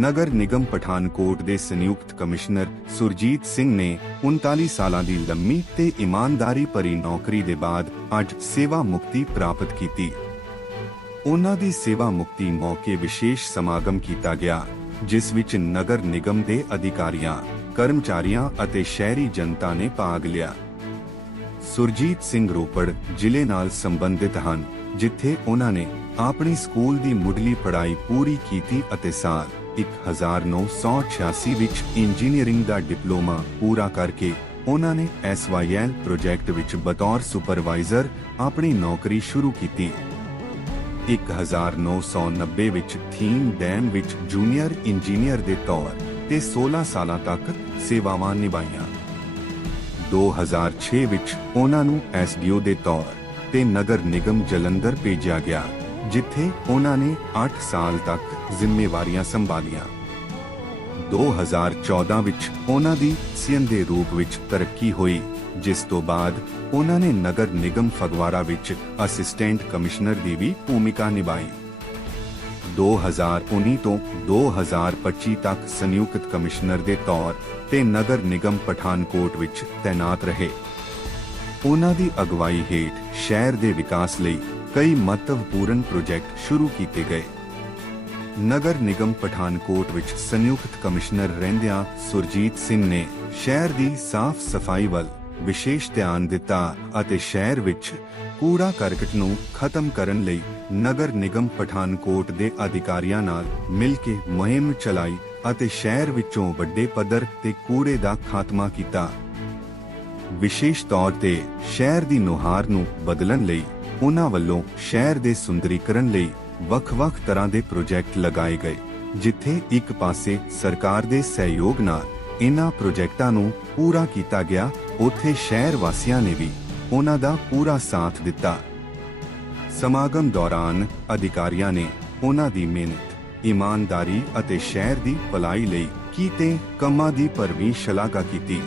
ਨਗਰ ਨਿਗਮ ਪਠਾਨਕੋਟ ਦੇ ਸੰਯੁਕਤ ਕਮਿਸ਼ਨਰ ਸੁਰਜੀਤ ਸਿੰਘ ਨੇ 39 ਸਾਲਾਂ ਦੀ ਲੰਮੀ ਤੇ ਇਮਾਨਦਾਰੀ ਭਰੀ ਨੌਕਰੀ ਦੇ ਬਾਅਦ ਅੱਜ ਸੇਵਾ ਮੁਕਤੀ ਪ੍ਰਾਪਤ ਕੀਤੀ। ਉਹਨਾਂ ਦੀ ਸੇਵਾ ਮੁਕਤੀ ਮੌਕੇ ਵਿਸ਼ੇਸ਼ ਸਮਾਗਮ ਕੀਤਾ ਗਿਆ, ਜਿਸ ਵਿੱਚ ਨਗਰ ਨਿਗਮ ਦੇ ਅਧਿਕਾਰੀਆਂ, ਕਰਮਚਾਰੀਆਂ ਅਤੇ ਸ਼ਹਿਰੀ ਜਨਤਾ ਨੇ ਭਾਗ ਲਿਆ। ਸੁਰਜੀਤ ਸਿੰਘ ਰੋਪੜ ਜ਼ਿਲ੍ਹੇ ਨਾਲ ਸੰਬੰਧਿਤ ਹਨ, ਜਿੱਥੇ ਉਹਨਾਂ ਨੇ ਆਪਣੀ ਸਕੂਲ ਦੀ ਮੁੱਢਲੀ ਪੜ੍ਹਾਈ ਪੂਰੀ ਕੀਤੀ ਅਤੇ ਸਾਲ 1986 ਵਿੱਚ ਇੰਜੀਨੀਅਰਿੰਗ ਦਾ ਡਿਪਲੋਮਾ ਪੂਰਾ ਕਰਕੇ ਉਹਨਾਂ ਨੇ ਐਸਵਾਈਐਲ ਪ੍ਰੋਜੈਕਟ ਵਿੱਚ ਬਤੌਰ ਸੁਪਰਵਾਈਜ਼ਰ ਆਪਣੀ ਨੌਕਰੀ ਸ਼ੁਰੂ ਕੀਤੀ। 1990 ਵਿੱਚ ਥੀਮ ਡੈਮ ਵਿੱਚ ਜੂਨੀਅਰ ਇੰਜੀਨੀਅਰ ਦੇ ਤੌਰ ਤੇ 16 ਸਾਲਾਂ ਤੱਕ ਸੇਵਾਵਾਂ ਨਿਭਾਈਆਂ। 2006 ਵਿੱਚ ਉਹਨਾਂ ਨੂੰ ਐਸਡੀਓ ਦੇ ਤੌਰ ਤੇ ਨਗਰ ਨਿਗਮ ਜਲੰਧਰ ਭੇਜਿਆ ਗਿਆ। ਜਿੱਥੇ ਉਹਨਾਂ ਨੇ 8 ਸਾਲ ਤੱਕ ਜ਼ਿੰਮੇਵਾਰੀਆਂ ਸੰਭਾਲੀਆਂ। 2014 ਵਿੱਚ ਉਹਨਾਂ ਦੀ ਸੀਐਮ ਦੇ ਰੂਪ ਵਿੱਚ ਤਰੱਕੀ ਹੋਈ, ਜਿਸ ਤੋਂ ਬਾਅਦ ਉਹਨਾਂ ਨੇ ਨਗਰ ਨਿਗਮ ਫਗਵਾੜਾ ਵਿੱਚ ਅਸਿਸਟੈਂਟ ਕਮਿਸ਼ਨਰ ਦੀ ਵੀ ਭੂਮਿਕਾ ਨਿਭਾਈ। 2019 ਤੋਂ 2025 ਤੱਕ ਸੰਯੁਕਤ ਕਮਿਸ਼ਨਰ ਦੇ ਤੌਰ ਤੇ ਨਗਰ ਨਿਗਮ ਪਠਾਨਕੋਟ ਵਿੱਚ ਤਾਇਨਾਤ ਰਹੇ। ਉਹਨਾਂ ਦੀ ਅਗਵਾਈ ਹੇਠ ਸ਼ਹਿਰ ਦੇ ਵਿਕਾਸ ਲਈ ਕਈ ਮਹੱਤਵਪੂਰਨ ਪ੍ਰੋਜੈਕਟ ਸ਼ੁਰੂ ਕੀਤੇ ਗਏ। ਨਗਰ ਨਿਗਮ ਪਠਾਨਕੋਟ ਵਿੱਚ ਸੰਯੁਕਤ ਕਮਿਸ਼ਨਰ ਰਹਿੰਦਿਆਂ ਸੁਰਜੀਤ ਸਿੰਘ ਨੇ ਸ਼ਹਿਰ ਦੀ ਸਾਫ਼ ਸਫ਼ਾਈ ਵੱਲ ਵਿਸ਼ੇਸ਼ ਧਿਆਨ ਦਿੱਤਾ ਅਤੇ ਸ਼ਹਿਰ ਵਿੱਚ ਕੂੜਾ ਕਰਕਟ ਨੂੰ ਖਤਮ ਕਰਨ ਲਈ ਨਗਰ ਨਿਗਮ ਪਠਾਨਕੋਟ ਦੇ ਅਧਿਕਾਰੀਆਂ ਨਾਲ ਮਿਲ ਕੇ ਮੁਹਿੰਮ ਚਲਾਈ ਅਤੇ ਸ਼ਹਿਰ ਵਿੱਚੋਂ ਵੱਡੇ ਪੱਧਰ ਤੇ ਕੂੜੇ ਦਾ ਖਾਤਮਾ ਕੀਤਾ। ਵਿਸ਼ੇਸ਼ ਤੌਰ ਤੇ ਸ਼ਹਿਰ ਦੀ ਨੁਹਾਰ ਨੂੰ ਬਦਲਣ ਲਈ ਉਹਨਾਂ ਵੱਲੋਂ ਸ਼ਹਿਰ ਦੇ ਸੁੰਦਰੀਕਰਨ ਲਈ ਵੱਖ-ਵੱਖ ਤਰ੍ਹਾਂ ਦੇ ਪ੍ਰੋਜੈਕਟ ਲਗਾਏ ਗਏ, ਜਿੱਥੇ ਇੱਕ ਪਾਸੇ ਸਰਕਾਰ ਦੇ ਸਹਿਯੋਗ ਨਾਲ ਇਨ੍ਹਾਂ ਪ੍ਰੋਜੈਕਟਾਂ ਨੂੰ ਪੂਰਾ ਕੀਤਾ ਗਿਆ, ਉੱਥੇ ਸ਼ਹਿਰ ਵਾਸੀਆਂ ਨੇ ਵੀ ਉਹਨਾਂ ਦਾ ਪੂਰਾ ਸਾਥ ਦਿੱਤਾ। ਸਮਾਗਮ ਦੌਰਾਨ ਅਧਿਕਾਰੀਆਂ ਨੇ ਉਹਨਾਂ ਦੀ ਮਿਹਨਤ, ਇਮਾਨਦਾਰੀ ਅਤੇ ਸ਼ਹਿਰ ਦੀ ਭਲਾਈ ਲਈ ਕੀਤੇ ਕੰਮਾਂ ਦੀ ਭਰਵੀਂ ਸ਼ਲਾਘਾ ਕੀਤੀ।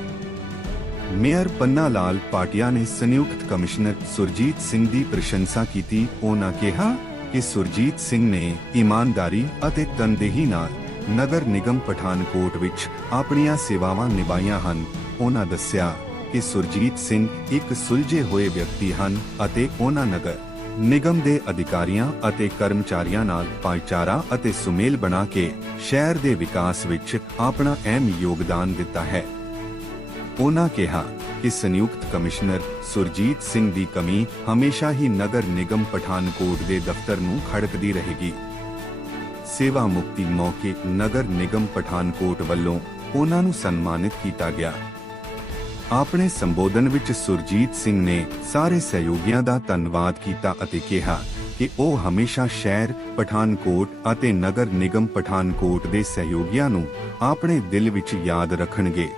ਮੇਅਰ ਪੰਨਾ ਲਾਲ ਪਾਟਿਆ ਨੇ ਸੰਯੁਕਤ ਕਮਿਸ਼ਨਰ ਸੁਰਜੀਤ ਸਿੰਘ ਦੀ ਪ੍ਰਸ਼ੰਸਾ ਕੀਤੀ। ਉਹਨਾਂ ਕਿਹਾ ਕਿ ਸੁਰਜੀਤ ਸਿੰਘ ਨੇ ਇਮਾਨਦਾਰੀ ਅਤੇ ਤਨਦੇਹੀ ਨਾਲ ਨਗਰ ਨਿਗਮ ਪਠਾਨਕੋਟ ਵਿੱਚ ਆਪਣੀਆਂ ਸੇਵਾਵਾਂ ਨਿਭਾਈਆਂ ਹਨ। ਉਹਨਾਂ ਦੱਸਿਆ ਕਿ ਸੁਰਜੀਤ ਸਿੰਘ ਇੱਕ ਸੁਲਝੇ ਹੋਏ ਵਿਅਕਤੀ ਹਨ ਅਤੇ ਉਹਨਾਂ ਨਗਰ ਨਿਗਮ ਦੇ ਅਧਿਕਾਰੀਆਂ ਅਤੇ ਕਰਮਚਾਰੀਆਂ ਨਾਲ ਭਾਈਚਾਰਾ ਅਤੇ ਸੁਮੇਲ ਬਣਾ ਕੇ ਸ਼ਹਿਰ ਦੇ ਵਿਕਾਸ ਵਿੱਚ ਆਪਣਾ ਅਹਿਮ ਯੋਗਦਾਨ ਦਿੱਤਾ ਹੈ। ਉਹਨਾਂ ਕਿਹਾ ਕਿ ਸੰਯੁਕਤ ਕਮਿਸ਼ਨਰ ਸੁਰਜੀਤ ਸਿੰਘ ਦੀ ਕਮੀ ਹਮੇਸ਼ਾ ਹੀ ਨਗਰ ਨਿਗਮ ਪਠਾਨਕੋਟ ਦੇ ਦਫ਼ਤਰ ਨੂੰ ਖੜਕਦੀ ਰਹੇਗੀ। ਸੇਵਾ ਮੁਕਤੀ ਮੌਕੇ ਨਗਰ ਨਿਗਮ ਪਠਾਨਕੋਟ ਵੱਲੋਂ ਉਹਨਾਂ ਨੂੰ ਸਨਮਾਨਿਤ ਕੀਤਾ ਗਿਆ। ਆਪਣੇ ਸੰਬੋਧਨ ਵਿੱਚ ਸੁਰਜੀਤ ਸਿੰਘ ਨੇ ਸਾਰੇ ਸਹਿਯੋਗੀਆਂ ਦਾ ਧੰਨਵਾਦ ਕੀਤਾ ਅਤੇ ਕਿਹਾ ਕਿ ਉਹ ਹਮੇਸ਼ਾ ਸ਼ਹਿਰ, ਪਠਾਨਕੋਟ ਅਤੇ ਨਗਰ ਨਿਗਮ ਪਠਾਨਕੋਟ ਦੇ ਸਹਿਯੋਗੀਆਂ ਨੂੰ ਆਪਣੇ ਦਿਲ ਵਿੱਚ ਯਾਦ ਰੱਖਣਗੇ।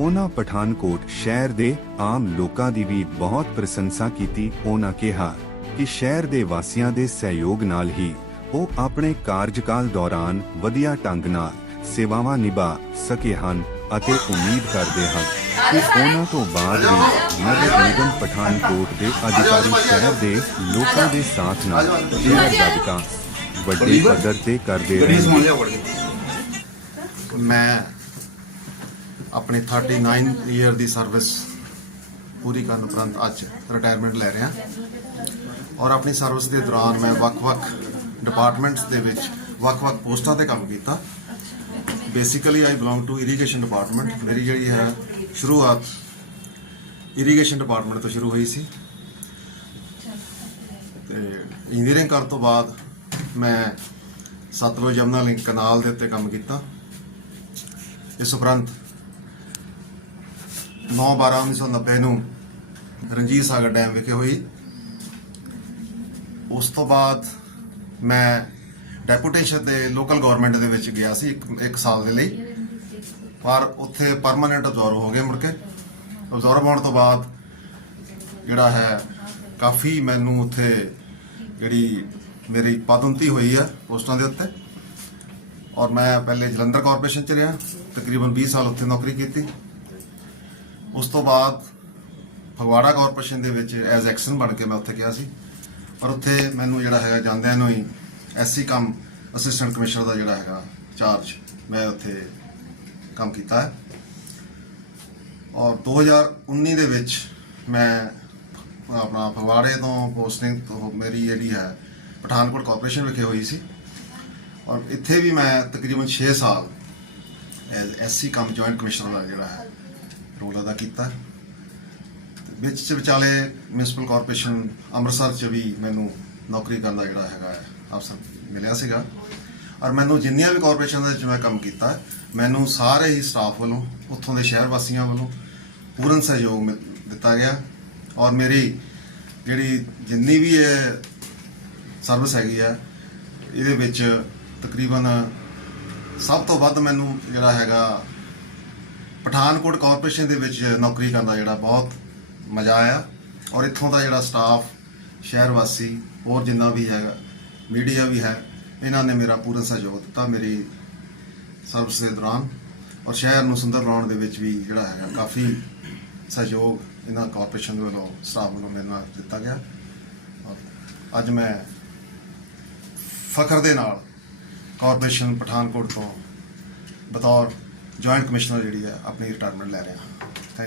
ਉਹਨਾਂ ਪਠਾਨਕੋਟ ਸ਼ਹਿਰ ਦੇ ਆਮ ਲੋਕਾਂ ਦੀ ਵੀ ਬਹੁਤ ਪ੍ਰਸ਼ੰਸਾ ਕੀਤੀ, ਉਹਨਾਂ ਕਿਹਾ ਕਿ ਸ਼ਹਿਰ ਦੇ ਵਾਸੀਆਂ ਦੇ ਸਹਿਯੋਗ ਨਾਲ ਹੀ ਉਹ ਆਪਣੇ ਕਾਰਜਕਾਲ ਦੌਰਾਨ ਵਧੀਆ ਢੰਗ ਨਾਲ ਸੇਵਾਵਾਂ ਨਿਭਾ ਸਕੇ ਹਨ ਅਤੇ ਉਮੀਦ ਕਰਦੇ ਹਨ ਕਿ ਉਹਨਾਂ ਤੋਂ ਬਾਅਦ ਵੀ ਨਗਰ ਨਿਗਮ ਪਠਾਨਕੋਟ ਦੇ ਅਧਿਕਾਰੀ ਸ਼ਹਿਰ ਦੇ ਲੋਕਾਂ ਦੇ ਸਾਥ ਨਾਲ ਸ਼ਹਿਰ ਦਾ ਵੱਡੇ ਪੱਧਰ ਤੇ ਕਰਦੇ ਗੱਡੀ ਮੈਂ ਆਪਣੀ 39 ਈਅਰ ਦੀ ਸਰਵਿਸ ਪੂਰੀ ਕਰਨ ਉਪਰੰਤ ਅੱਜ ਰਿਟਾਇਰਮੈਂਟ ਲੈ ਰਿਹਾ। ਔਰ ਆਪਣੀ ਸਰਵਿਸ ਦੇ ਦੌਰਾਨ ਮੈਂ ਵੱਖ-ਵੱਖ ਡਿਪਾਰਟਮੈਂਟਸ ਦੇ ਵਿੱਚ ਵੱਖ-ਵੱਖ ਪੋਸਟਾਂ ਤੇ ਕੰਮ ਕੀਤਾ। Basically I belong to irrigation department ਮੇਰੀ ਜਿਹੜੀ ਹੈ ਸ਼ੁਰੂਆਤ ਇਰੀਗੇਸ਼ਨ ਡਿਪਾਰਟਮੈਂਟ ਤੋਂ ਸ਼ੁਰੂ ਹੋਈ ਸੀ। ਤੇ ਇੰਜੀਨੀਅਰਿੰਗ ਕਰਨ ਤੋਂ ਬਾਅਦ ਮੈਂ ਸਤਲੁਜ ਜਮਨਾ ਲਿੰਕ ਕਨਾਲ ਦੇ ਉੱਤੇ ਕੰਮ ਕੀਤਾ। ਇਸ ਉਪਰੰਤ 9/12/1990 ਨੂੰ ਰਣਜੀਤ ਸਾਗਰ ਡੈਮ ਵਿਖੇ ਹੋਈ। ਉਸ ਤੋਂ ਬਾਅਦ ਮੈਂ ਡੈਪੂਟੇਸ਼ਨ ਦੇ ਲੋਕਲ ਗਵਰਨਮੈਂਟ ਦੇ ਵਿੱਚ ਗਿਆ ਸੀ ਇੱਕ ਇੱਕ ਸਾਲ ਦੇ ਲਈ। ਪਰ ਉੱਥੇ ਪਰਮਾਨੈਂਟ ਅਬਜ਼ਰਵ ਹੋ ਗਏ ਮੁੜ ਕੇ। ਅਬਜ਼ਰਵ ਹੋਣ ਤੋਂ ਬਾਅਦ ਜਿਹੜਾ ਹੈ, ਕਾਫੀ ਮੈਨੂੰ ਉੱਥੇ ਜਿਹੜੀ ਮੇਰੀ ਪਦੋન્નਤੀ ਹੋਈ ਆ ਪੋਸਟਾਂ ਦੇ ਉੱਤੇ। ਔਰ ਮੈਂ ਪਹਿਲੇ ਜਲੰਧਰ ਕਾਰਪੋਰੇਸ਼ਨ ਚ ਰਿਹਾ, ਤਕਰੀਬਨ 20 ਸਾਲ ਉੱਥੇ ਨੌਕਰੀ ਕੀਤੀ। ਉਸ ਤੋਂ ਬਾਅਦ ਫਗਵਾੜਾ ਕਾਰਪੋਰੇਸ਼ਨ ਦੇ ਵਿੱਚ ਐਜ਼ ਐਕਸ਼ਨ ਬਣ ਕੇ ਮੈਂ ਉੱਥੇ ਗਿਆ ਸੀ। ਪਰ ਉੱਥੇ ਮੈਨੂੰ ਜਿਹੜਾ ਹੈਗਾ ਜਾਂਦਿਆਂ ਨੂੰ ਹੀ ਐਸਸੀ ਕੰਮ ਅਸਿਸਟੈਂਟ ਕਮਿਸ਼ਨਰ ਦਾ ਜਿਹੜਾ ਹੈਗਾ ਚਾਰਜ ਮੈਂ ਉੱਥੇ ਕੰਮ ਕੀਤਾ ਹੈ। ਔਰ 2019 ਦੇ ਵਿੱਚ ਮੈਂ ਆਪਣਾ ਫਗਵਾੜੇ ਤੋਂ ਪੋਸਟਿੰਗ ਤੋਂ ਮੇਰੀ ਜਿਹੜੀ ਹੈ ਪਠਾਨਕੋਟ ਕਾਰਪੋਰੇਸ਼ਨ ਵਿਖੇ ਹੋਈ ਸੀ। ਔਰ ਇੱਥੇ ਵੀ ਮੈਂ ਤਕਰੀਬਨ 6 ਸਾਲ ਐਜ਼ ਐਸਸੀ ਕੰਮ ਜੁਆਇੰਟ ਕਮਿਸ਼ਨਰ ਦਾ ਜਿਹੜਾ ਹੈ ਰੋਲ ਅਦਾ ਕੀਤਾ। ਵਿੱਚ ਚ ਵਿਚਾਲੇ ਮਿਊਨਿਸਪਲ ਕਾਰਪੋਰੇਸ਼ਨ ਅੰਮ੍ਰਿਤਸਰ ਚ ਵੀ ਮੈਨੂੰ ਨੌਕਰੀ ਕਰਨ ਦਾ ਜਿਹੜਾ ਹੈਗਾ ਅਫਸਰ ਮਿਲਿਆ ਸੀਗਾ। ਔਰ ਮੈਨੂੰ ਜਿੰਨੀਆਂ ਵੀ ਕਾਰਪੋਰੇਸ਼ਨ ਦੇ ਵਿੱਚ ਮੈਂ ਕੰਮ ਕੀਤਾ, ਮੈਨੂੰ ਸਾਰੇ ਹੀ ਸਟਾਫ ਵੱਲੋਂ, ਉੱਥੋਂ ਦੇ ਸ਼ਹਿਰ ਵਾਸੀਆਂ ਵੱਲੋਂ ਪੂਰਨ ਸਹਿਯੋਗ ਮਿਲ- ਦਿੱਤਾ ਗਿਆ। ਔਰ ਮੇਰੀ ਜਿਹੜੀ ਜਿੰਨੀ ਵੀ ਇਹ ਸਰਵਿਸ ਹੈਗੀ ਹੈ, ਇਹਦੇ ਵਿੱਚ ਤਕਰੀਬਨ ਸਭ ਤੋਂ ਵੱਧ ਮੈਨੂੰ ਜਿਹੜਾ ਹੈਗਾ ਪਠਾਨਕੋਟ ਕਾਰਪੋਰੇਸ਼ਨ ਦੇ ਵਿੱਚ ਨੌਕਰੀ ਕਰਨ ਦਾ ਜਿਹੜਾ ਬਹੁਤ ਮਜ਼ਾ ਆਇਆ ਔਰ ਇੱਥੋਂ ਦਾ ਜਿਹੜਾ ਸਟਾਫ ਸ਼ਹਿਰ ਵਾਸੀ ਹੋਰ ਜਿੰਨਾ ਵੀ ਹੈਗਾ ਮੀਡੀਆ ਵੀ ਹੈ, ਇਹਨਾਂ ਨੇ ਮੇਰਾ ਪੂਰਨ ਸਹਿਯੋਗ ਦਿੱਤਾ ਮੇਰੀ ਸਰਵਿਸ ਦੇ ਦੌਰਾਨ ਔਰ ਸ਼ਹਿਰ ਨੂੰ ਸੁੰਦਰ ਬਣਾਉਣ ਦੇ ਵਿੱਚ ਵੀ ਜਿਹੜਾ ਹੈਗਾ ਕਾਫੀ ਸਹਿਯੋਗ ਇਹਨਾਂ ਕਾਰਪੋਰੇਸ਼ਨ ਦੇ ਵੱਲੋਂ ਸਟਾਫ ਵੱਲੋਂ ਮੇਰੇ ਨਾਲ ਦਿੱਤਾ ਗਿਆ। ਔਰ ਅੱਜ ਮੈਂ ਫਖਰ ਦੇ ਨਾਲ ਕਾਰਪੋਰੇਸ਼ਨ ਪਠਾਨਕੋਟ ਤੋਂ ਬਤੌਰ ਜੁਆਇੰਟ ਕਮਿਸ਼ਨਰ ਜਿਹੜੀ ਹੈ ਆਪਣੀ ਰਿਟਾਇਰਮੈਂਟ ਲੈ ਰਿਹਾ।